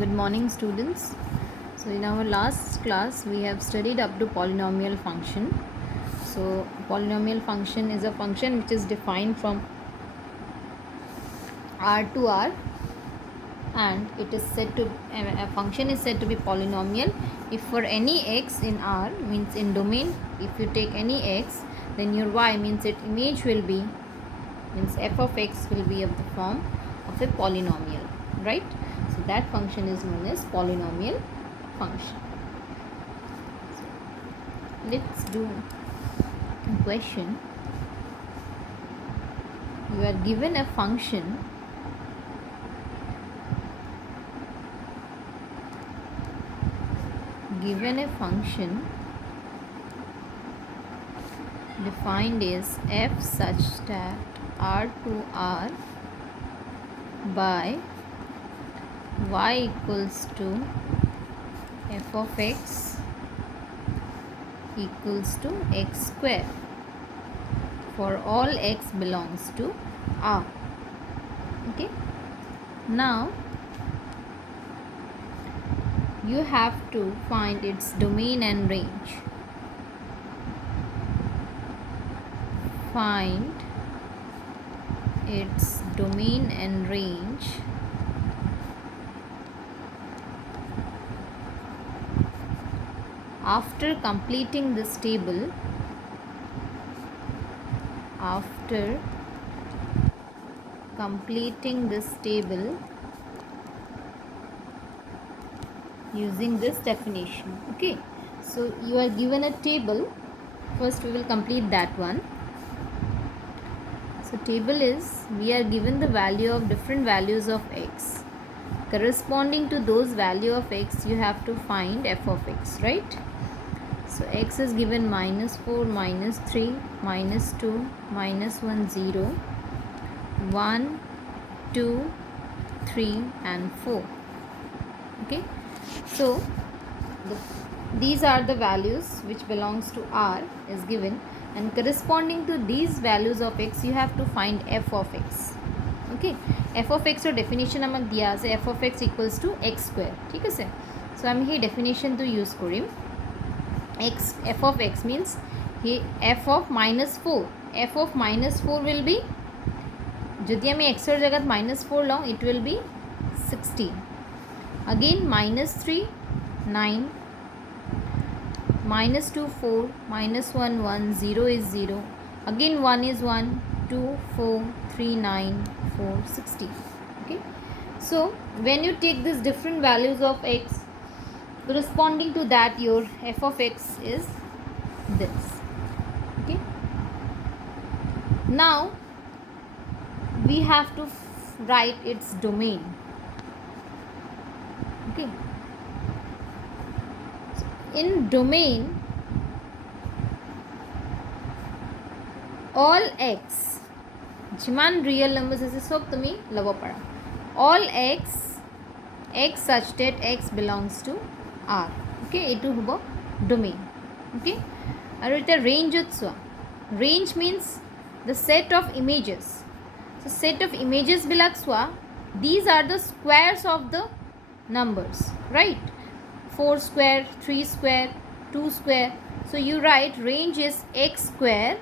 Good morning, students. So in our last class we have studied up to polynomial function. So polynomial function is a function which is defined from R to R, and it is said to a function is said to be polynomial if for any x in R, means in domain, if you take any x, then your y, means its image will be, means f of x will be of the form of a polynomial, right? So that function is known as polynomial function. So let's do a question. You are given a function defined as f such that R to R by y equals to f of x equals to x square for all x belongs to R. Okay, now you have to find its domain and range. Find its domain and range after completing this table. Using this definition. Okay, so you are given a table. First we will complete that one. So table is, we are given the value of different values of x. Corresponding to those value of x, you have to find f of x, right? So x is given -4, -3, -2, -1, 0, 1, 2, 3 and 4. Okay, so these are the values which belongs to R is given, and corresponding to these values of x you have to find f of x. Okay, f of x or definition আমাক দিয়া আছে f of x equals to x square. ঠিক আছে, so আমি সেই definition to use Karim. F of x means f of -4. f of -4 will be, যদি আমি x এর জায়গাত -4 লওঁ, it will be 16. Again -3 9, -2 4, -1 1, 0 is 0, again 1 is 1, 2 4, 3 9, 4 16. Okay, so when you take these different values of x, corresponding to that your f of x is this. Okay, now we have to write its domain. Okay, so in domain, all x jiman real numbers ase sob tumi labo para, all x such that x belongs to R. Okay, etu hobo domain. Okay, aru eta range otsoa, range means the set of images. So set of images bilak soa, these are the squares of the numbers, right? 4 square, 3 square, 2 square. So you write range is x square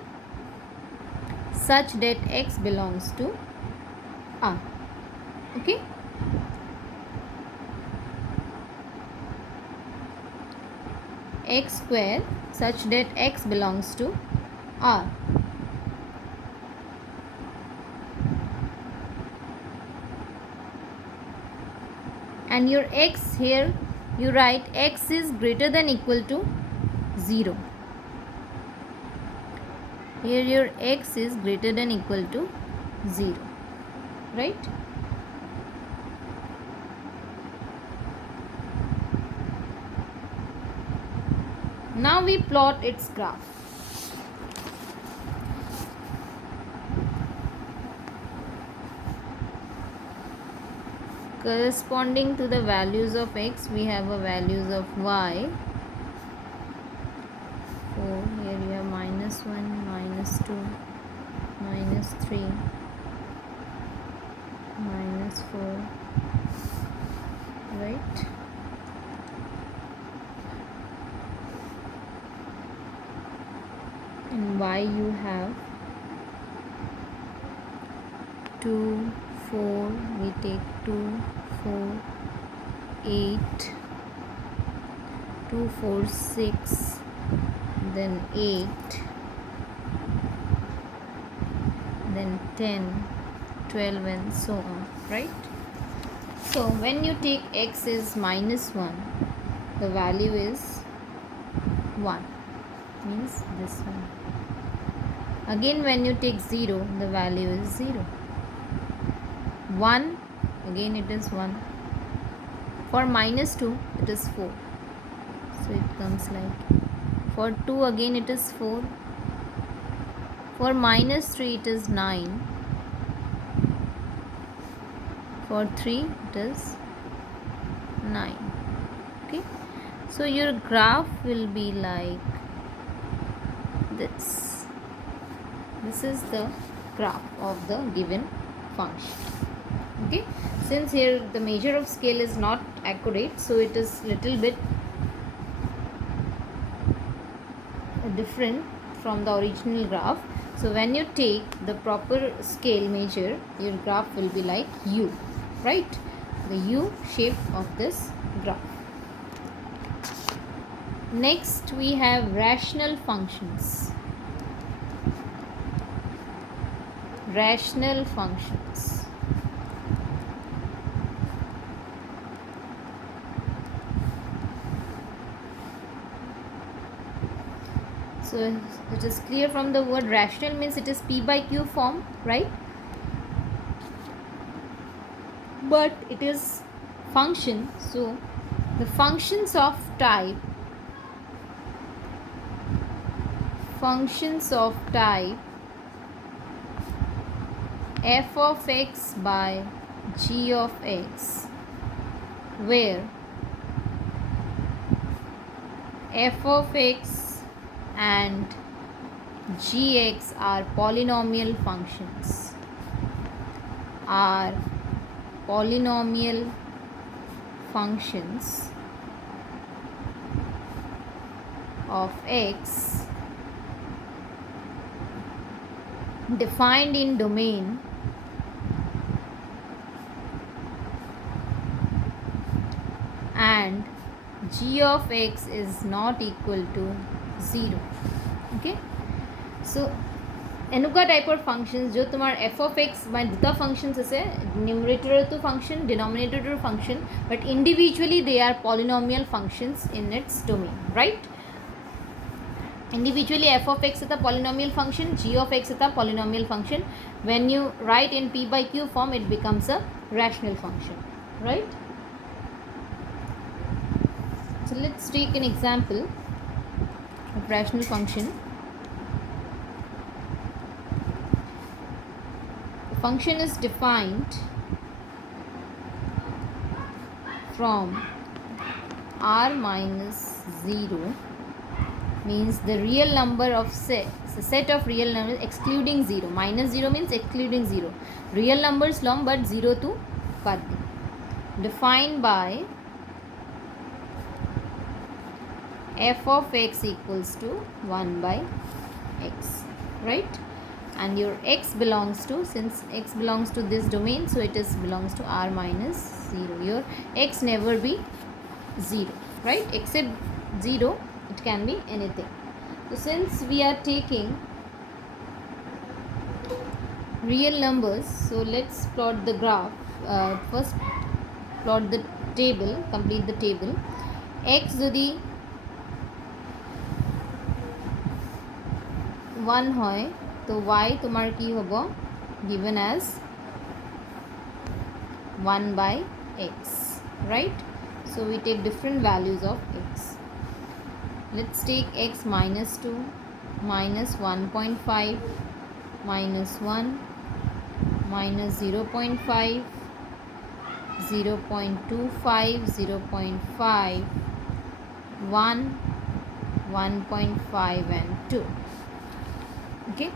such that x belongs to R. Okay, x square such that x belongs to R. And your x here, you write x is greater than equal to 0. Here your x is greater than equal to 0, right? Now we plot its graph. Corresponding to the values of x, we have a values of y. So here you have -1, -2, -3, -4, right? right? And y you have 2, 4, we take 2, 4, 8, 2, 4, 6, then 8, then 10, 12 and so on, right? So when you take x is minus 1, the value is 1, means this one. Again when you take 0, the value is 0. 1, again it is 1. For minus 2, it is 4. So it comes like, for 2 again it is 4. For minus 3 it is 9. For 3 it is 9. Okay. So your graph will be like this. This is the graph of the given function. Okay. Since here the measure of scale is not accurate, so it is little bit different from the original graph. So when you take the proper scale measure, your graph will be like U, right? The U shape of this graph. Next we have rational functions. Rational functions. So it is clear from the word rational means it is P by Q form, right? But it is function. So the functions of type f of x by g of x, where f of x and gx are polynomial functions, of x defined in domain and g of x is not equal to 0. Okay. So এনেকুৱা টাইপৰ functions जो तुम्हार f of x by দুটা functions আছে, numerator to function, denominator to function, but individually they are polynomial functions in its domain, right? Individually f of x is a polynomial function, g of x is a polynomial function. When you write in p by q form, it becomes a rational function, right? So let's take an example of rational function. The function is defined from r minus 0, means the real number of set of real numbers excluding 0. Minus 0 means excluding 0. Real numbers long but 0 to bad. Defined by f of x equals to 1 by x, right? And your x belongs to, since x belongs to this domain, so it is belongs to r minus 0. Your x never be 0, right? Except 0, it can be anything. So since we are taking real numbers, so let's plot the graph. First plot the table, complete the table. x jodi 1 hoy, तो y तुम्हार की होगा given as 1 by x, right? So we take different values of x. Let's take x minus 2, minus 1.5, minus 1, minus 0.5, 0.25, 0.5, 1, 1.5 and 2. Okay.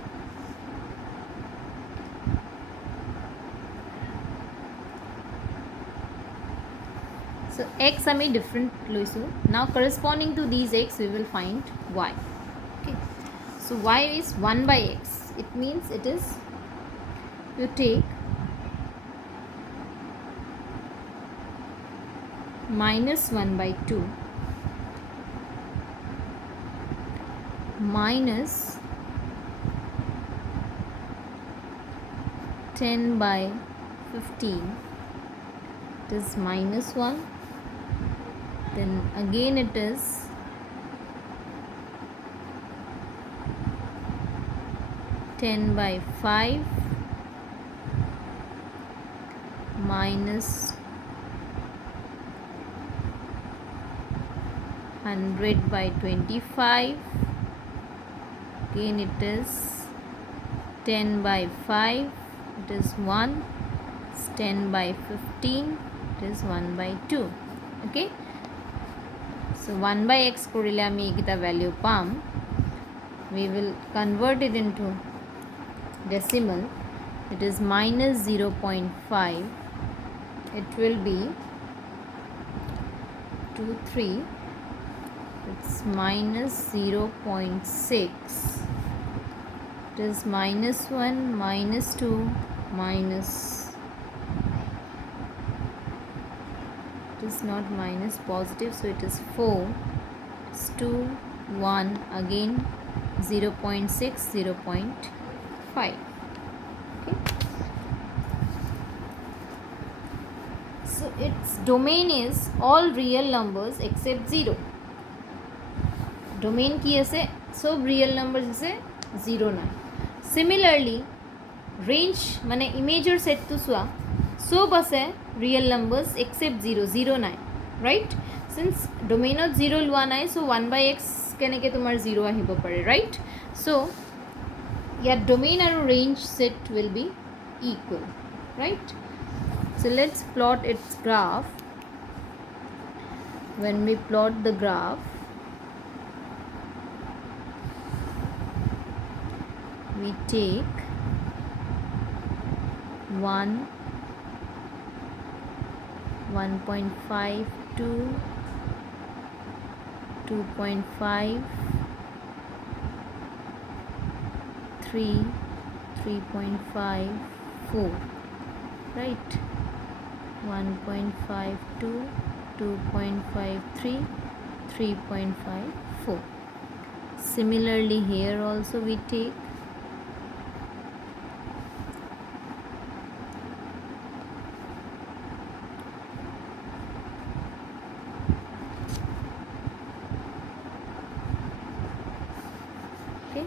So x ami different loisu. Now corresponding to these x we will find y. Okay. So y is 1 by x. It means it is, you take minus 1 by 2 minus 10 by 15. It is minus 1. Then again it is ten by 5 minus 100 by 25. Again it is 10 by 5. It is 1. It's 10 by 15. It is 1 by 2. Okay. So 1 by x korile ami ekita value pam. We will convert it into decimal. It is minus 0.5. It will be 23. It's minus 0.6. It is minus 1, minus 2, minus. It is not minus, positive, so it is 4. It's 2, 1, again 0.6, 0.5. Okay. So its domain is all real numbers except 0. Domain की ऐसे सब real numbers जैसे 0 9. Similarly, range माने imager set तो सुआ सब ऐसे real numbers except 0 0 9, right? Since domain of 0 लुआ नाइ, so 1 by x केने के तुम्हारे 0 आही पड़े, right? So your domain and range set will be equal, right? So let's plot its graph. When we plot the graph, we take 1, 1.5, 2, 2.5, 3, 3.5, 4, right? 1.52, 2.53, 3.54. Similarly here also we take okay.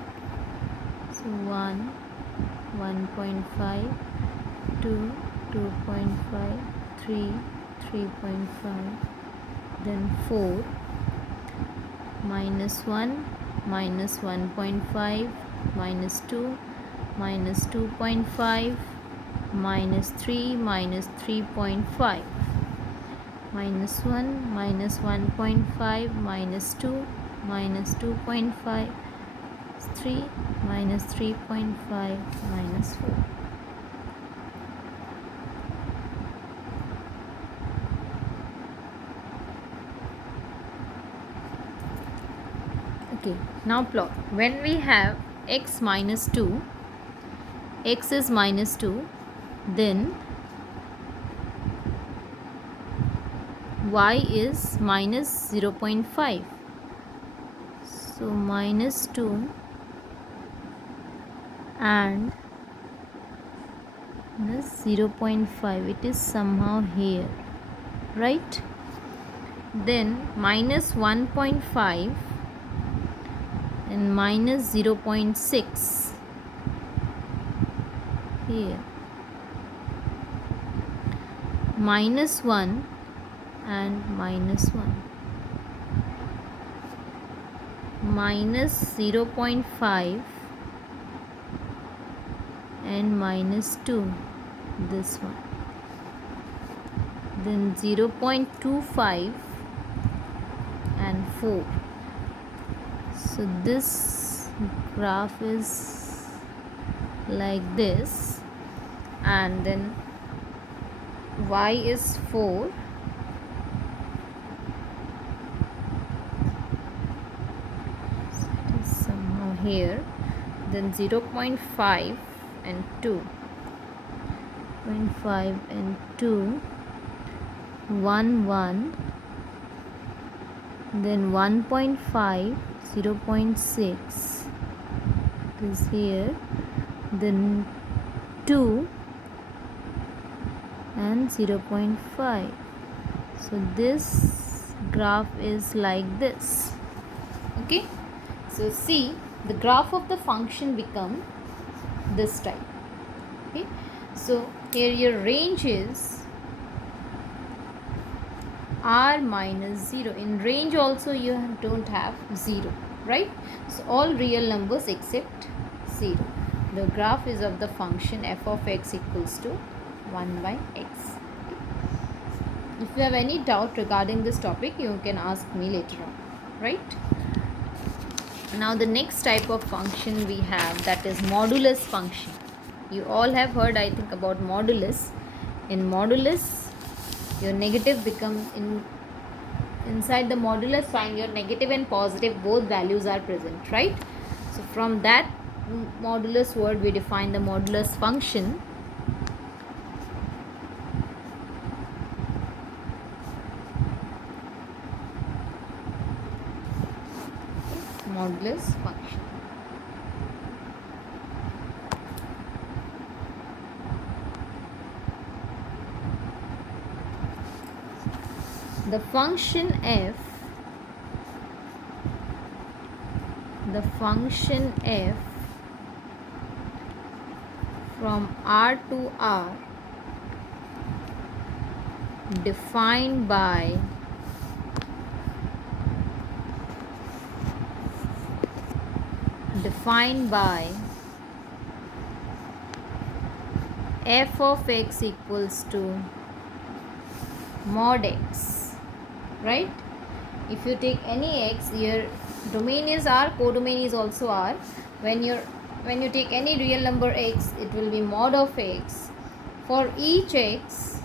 So 1, 1.5, 2, 2.5, 3, 3.5, then 4, minus 1, minus 1.5, minus 2, minus 2.5, minus 3, minus 3.5, minus 1, minus 1.5, minus 2, minus 2.5, 3, minus 3.5, minus 4. Okay, now plot. When we have x minus 2, x is minus 2, then y is minus 0.5. So minus 2 and minus 0.5. It is somehow here, right? Then minus 1.5 and minus 0.6 here, minus 1 and minus 1, minus 0.5 and minus 2, this one, then 0.25 and 4. So this graph is like this, and then y is 4 here, then 0.5 and 2, 0.5 and 2, 1, 1, then 1.5, 0.6 is here, then 2 and 0.5. so this graph is like this. Okay, so see, the graph of the function become this type. Okay, so here your range is r minus 0. In range also you don't have 0, right? So all real numbers except 0. The graph is of the function f of x equals to 1 by x. If you have any doubt regarding this topic, you can ask me later on, right? Now the next type of function we have, that is modulus function. You all have heard, I think, about modulus. In modulus, your negative become inside the modulus sign, your negative and positive both values are present, right? So from that modulus word we define the modulus function. Modulus function. The function f from R to R defined by f of x equals to mod x, right? If you take any x, your domain is R, codomain is also R. When you take any real number x, it will be mod of x. For each x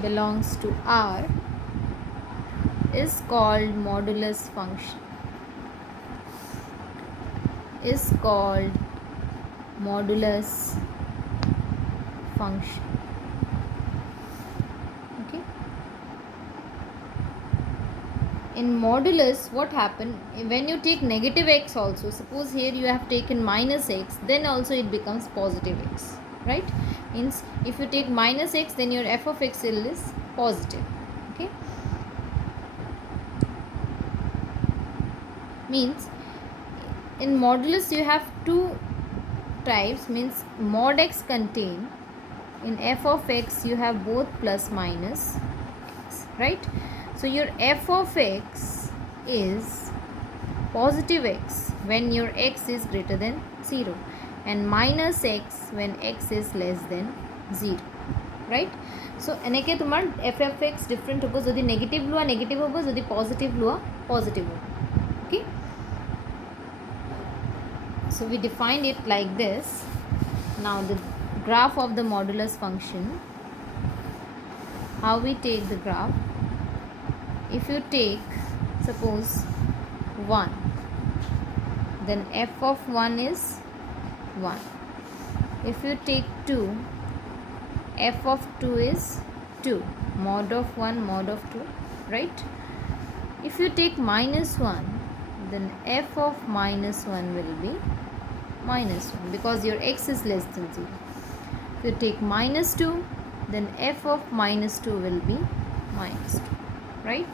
belongs to R is called modulus function. Okay. In modulus, what happened when you take negative x also, suppose here you have taken minus x, then also it becomes positive x, right? Means if you take minus x, then your f of x is positive. Okay, means in modulus you have two types, means mod x contain, in f of x you have both plus minus x, right? So your f of x is positive x when your x is greater than 0 and minus x when x is less than 0, right? So এনেকে তোমার f of x different হ'ব, যদি negative লোৱা negative হ'ব, যদি positive লোৱা positive হ'ব. Okay, so we defined it like this. Now the graph of the modulus function, how we take the graph. If you take, suppose 1, then f of 1 is 1. If you take 2, f of 2 is 2, mod of 1, mod of 2, right? If you take minus 1, then f of minus 1 will be minus 1 because your x is less than 0. If you take minus 2, then f of minus 2 will be minus 2, right?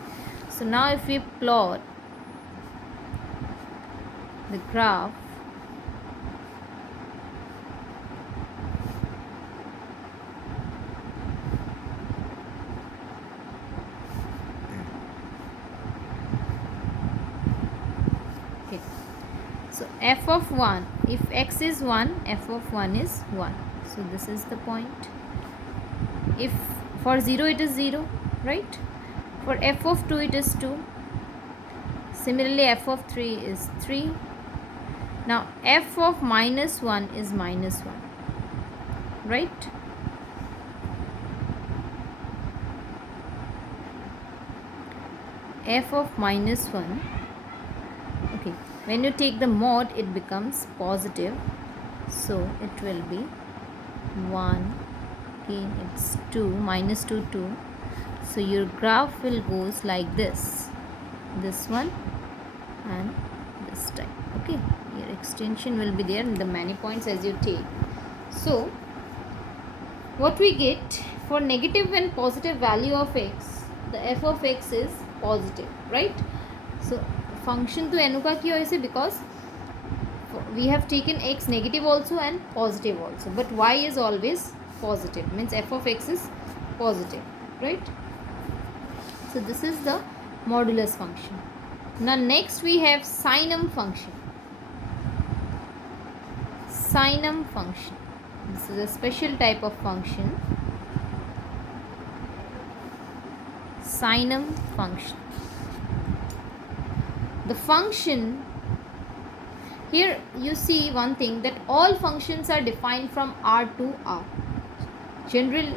So now if we plot the graph, okay, so f of 1, if x is 1, f of 1 is 1, so this is the point. If for 0 it is 0, right? For f of 2 it is 2. Similarly f of 3 is 3. Now f of minus 1 is minus 1, right? f of minus 1 When you take the mod, it becomes positive, so it will be 1, again it's 2, minus 2, 2. So your graph will goes like this one and this type. Okay, your extension will be there and the many points as you take. So what we get for negative and positive value of x, the f of x is positive, right? So function to enuka ki hoise because we have taken x negative also and positive also, but y is always positive, means f of x is positive, right? So this is the modulus function. Now next we have sinum function. Sinum function, this is a special type of function. Sinum function, the function here, you see one thing, that all functions are defined from R to R. Generally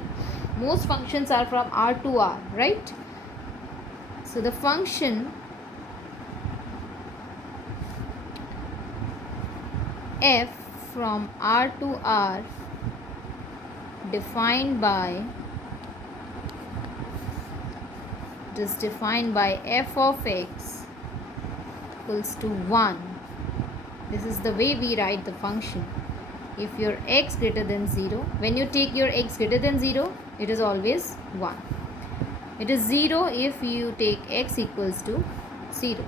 most functions are from R to R, right? So the function f from R to R defined by f of x equals to 1. This is the way we write the function. If your x greater than 0, when you take your x greater than 0, it is always 1. It is 0 if you take x equals to 0,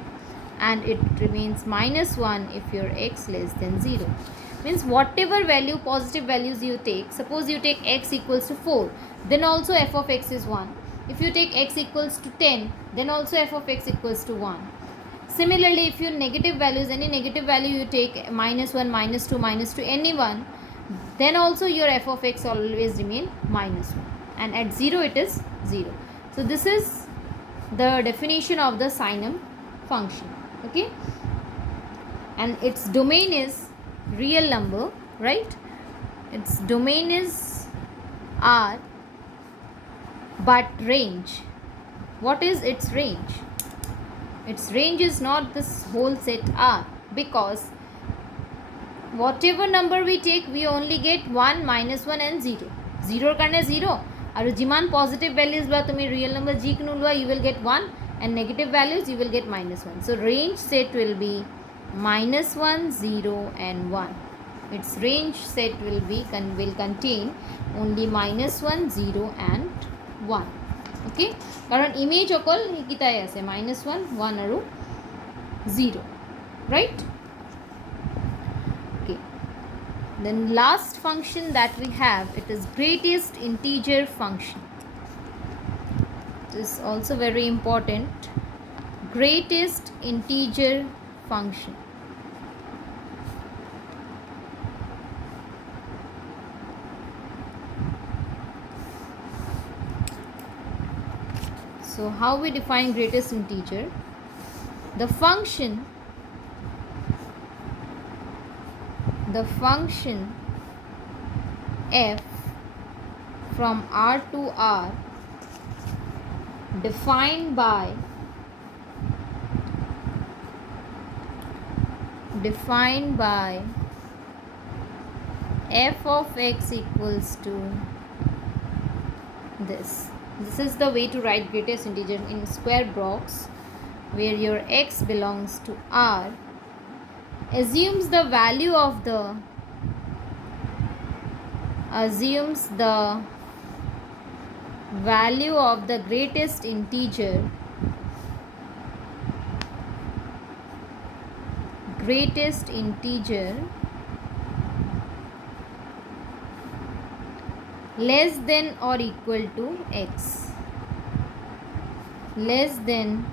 and it remains minus 1 if your x less than 0. Means whatever value, positive values you take, suppose you take x equals to 4, then also f of x is 1. If you take x equals to 10, then also f of x equals to 1. Similarly, if your negative values, any negative value you take, minus 1, minus 2, any one, then also your f of x always remain minus 1, and at 0 it is 0. So this is the definition of the sinum function. Okay, and its domain is real number, right? Its domain is R, but range, what is its range? Its range is not this whole set R, because whatever number we take, we only get 1, minus 1 and 0. 0 karne 0, aru jiman positive values ba tumi real number g knu lua, you will get 1, and negative values you will get minus 1. So range set will be minus 1, 0 and 1. Its range set will contain only minus 1, 0 and 1. Okay, karon image okol hikitai ase minus 1, 1 aru 0, right? Okay, then last function that we have, it is greatest integer function. It is also very important, greatest integer function. So how we define greatest integer? The function f from R to R defined by f of x equals to this. This is the way to write greatest integer in square box, where your x belongs to R, assumes the value of the greatest integer less than or equal to x, less than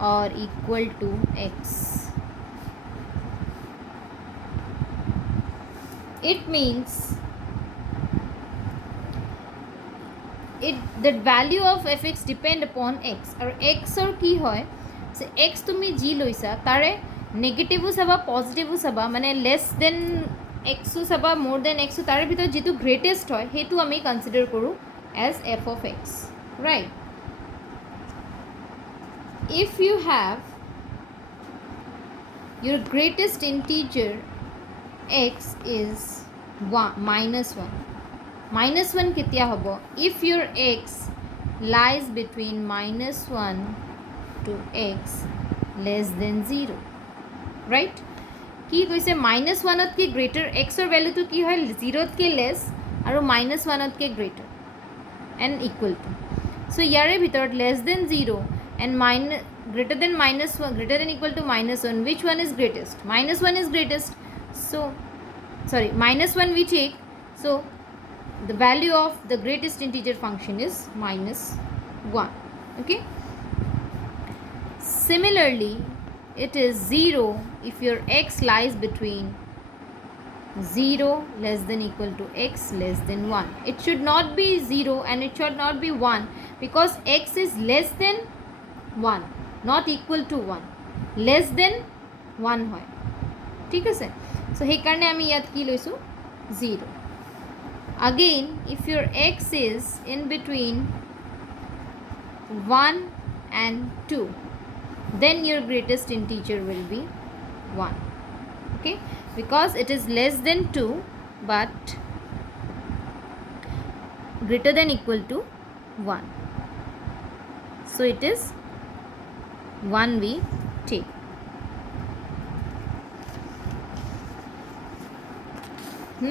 or equal to x. It means that value of fx depend upon x, or x or ki hoy, so x tumi g loisa tare negative saba positive saba, mane less than x saba more than x, tare bhitor jitu greatest hoy hetu ami consider koru as f of x, right? if you have your greatest integer x is 1 minus 1. Minus 1 कित्या होबो? If your x lies between minus 1 to x less than 0, right? কি কৈছে minus 1 ত কি greater x or value to কি হয় 0 ত কি less আৰু minus 1 ত কি greater and equal to. So ইয়াৰে ভিতৰত less than 0 and greater than minus 1, greater than equal to minus 1, which one is greatest? Minus 1 is greatest. So sorry, minus 1 we take, so the value of the greatest integer function is minus 1. Okay, similarly it is 0 if your x lies between 0 less than equal to x less than 1. It should not be 0 and it should not be 1 because x is less than 1, not equal to 1, less than 1 হয়, ঠিক আছে? So সেইকাৰণে আমি ইয়াত কি লৈছোঁ 0. Again, if your x is in between 1 and 2, then your greatest integer will be 1. Okay, because it is less than 2 but greater than equal to 1, so it is 1 we take.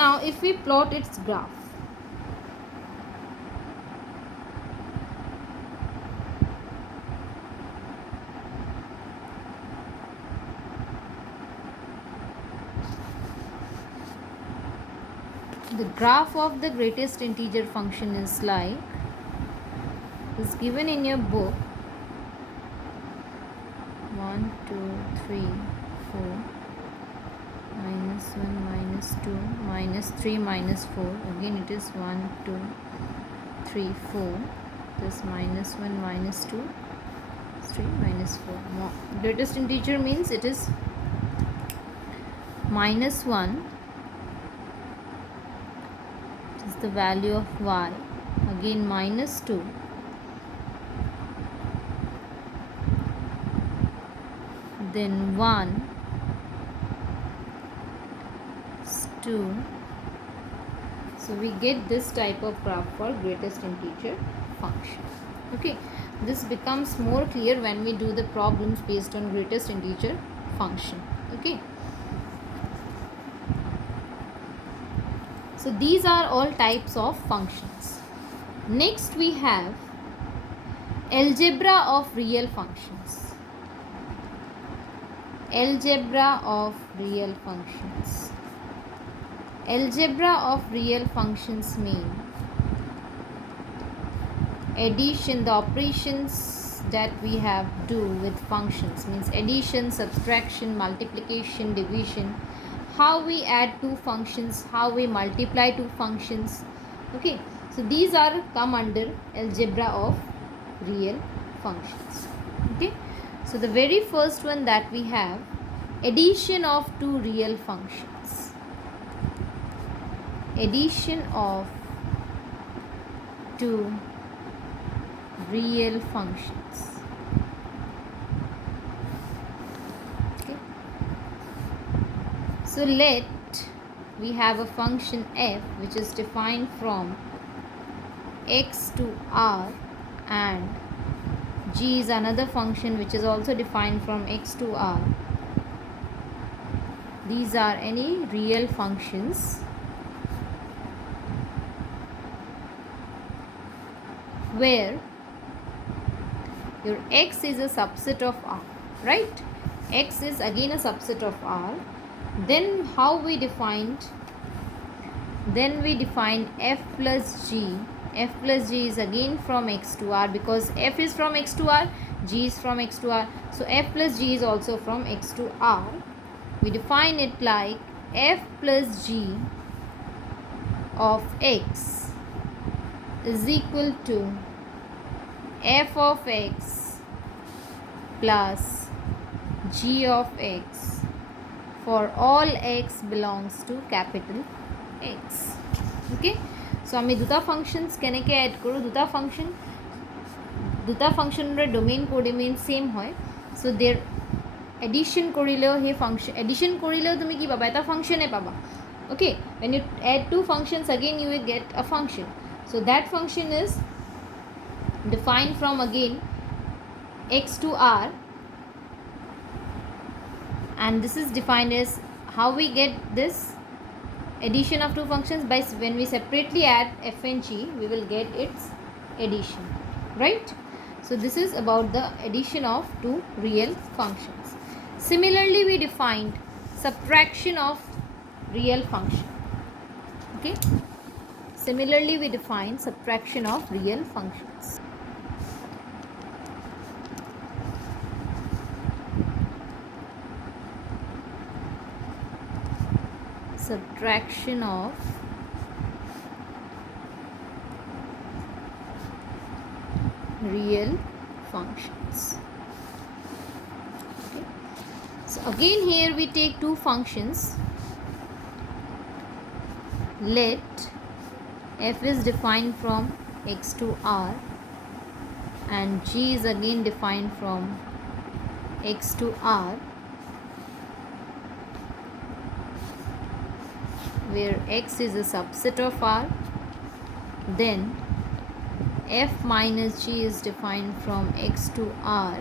Now if we plot its graph, the graph of the greatest integer function is like, is given in your book 1 2 3 4 minus 1 minus 2 minus 3 minus 4. Again it is 1 2 3 4. This minus 1 minus 2 3 minus 4. Greatest integer means it is minus 1 is the value of y, again minus 2, then 1 is 2. So we get this type of graph for greatest integer function. Okay, this becomes more clear when we do the problems based on greatest integer function. Okay, so these are all types of functions. Next we have algebra of real functions. Algebra of real functions. Algebra of real functions mean addition, the operations that we have do with functions means addition, subtraction, multiplication, division, how we add two functions, how we multiply two functions. Okay, so these are come under algebra of real functions. Okay, so the very first one that we have, addition of two real functions. Addition of two real functions. Okay, so let we have a function f which is defined from x to r, and g is another function which is also defined from x to r. These are any real functions where your x is a subset of r, right? X is again a subset of r. Then how we defined? Then we defined f plus g. F plus g is again from x to r because f is from x to r, g is from x to r. So f plus g is also from x to r. We define it like f plus g of x is equal to f of x plus g of x for all x belongs to capital X. Okay, so আমি দুটা functions কেনেকে add কৰো, দুটা function দুটা ফাংশনৰে domain codomain same হয় so দেৰ addition কৰিলেও হে function addition কৰিলেও তুমি কি পাবা এটা ফাংশনে পাবা okay when you add two functions again you will get a function so that function is defined from again x to r and this is defined as how we get this addition of two functions by when we separately add f and g we will get its addition right so this is about the addition of two real functions similarly we defined subtraction of real function okay similarly we define subtraction of real functions subtraction of real functions okay. So again here we take two functions let f is defined from x to r and g is again defined from x to r where x is a subset of r then f minus g is defined from x to r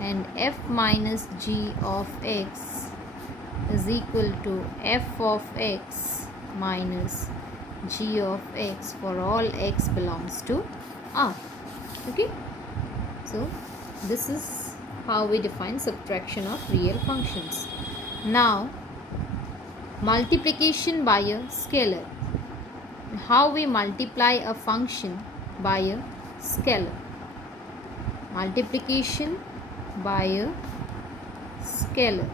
and f minus g of x is equal to f of x minus g of x for all x belongs to r okay so this is how we define subtraction of real functions now multiplication by a scalar how we multiply a function by a scalar multiplication by a scalar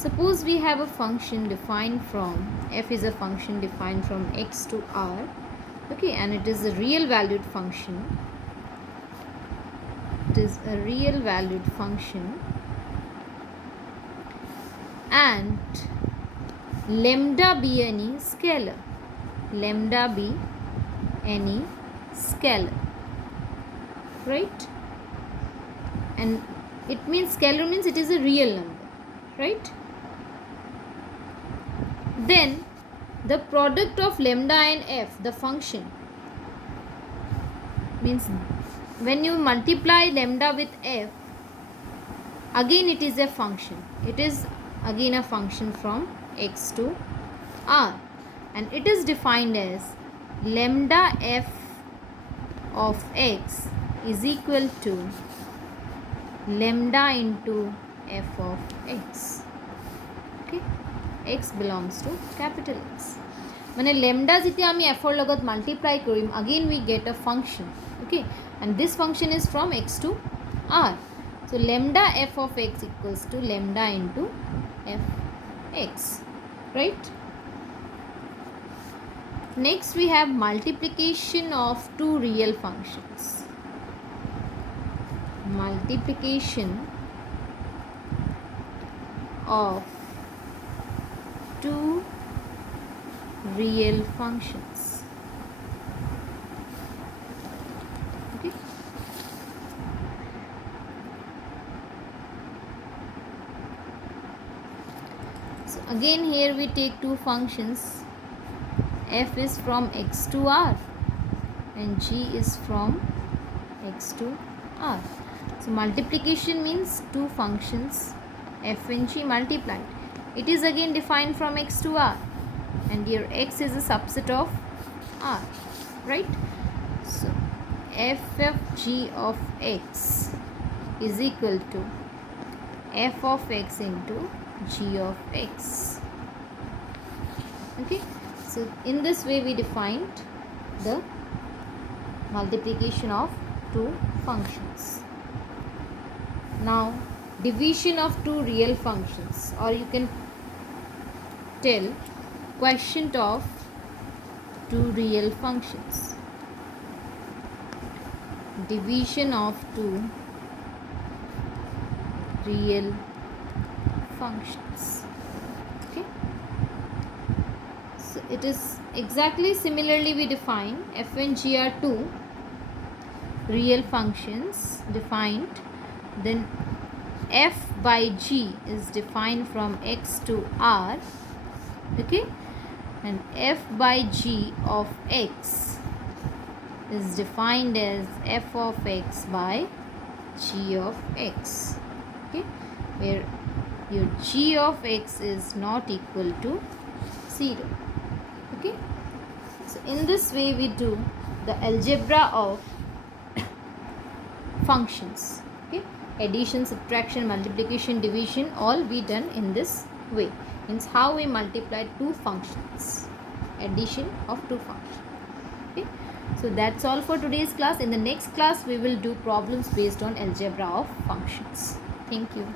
suppose we have a function defined from f is a function defined from x to r okay and it is a real valued function it is a real valued function and lambda be any scalar lambda be any scalar right and it means scalar means it is a real number right then the product of lambda and f the function means when you multiply lambda with f again it is a function it is again a function from x to r and it is defined as lambda f of x is equal to lambda into f of x okay x belongs to capital X মানে lambda যেতিয়া আমি f ৰ লগত multiply Karim again we get a function okay and this function is from x to r so lambda f of x equals to lambda into f x right next we have multiplication of two real functions multiplication of two real functions okay so again here we take two functions f is from x to r and g is from x to r so multiplication means two functions f and g multiplied it is again defined from x to r and here x is a subset of r right so f of g of x is equal to f of x into g of x okay so in this way we defined the multiplication of two functions now division of two real functions or you can tell quotient of two real functions division of two real functions okay so it is exactly similarly we define f and g are two real functions defined. Then f by g is defined from x to r, okay, and f by g of x is defined as f of x by g of x, okay, where your g of x is not equal to 0, okay. So in this way we do the algebra of functions, okay. Addition, subtraction, multiplication, division, all be done in this way. Means how we multiply two functions, addition of two functions, okay. So that's all for today's class. In the next class we will do problems based on algebra of functions. Thank you.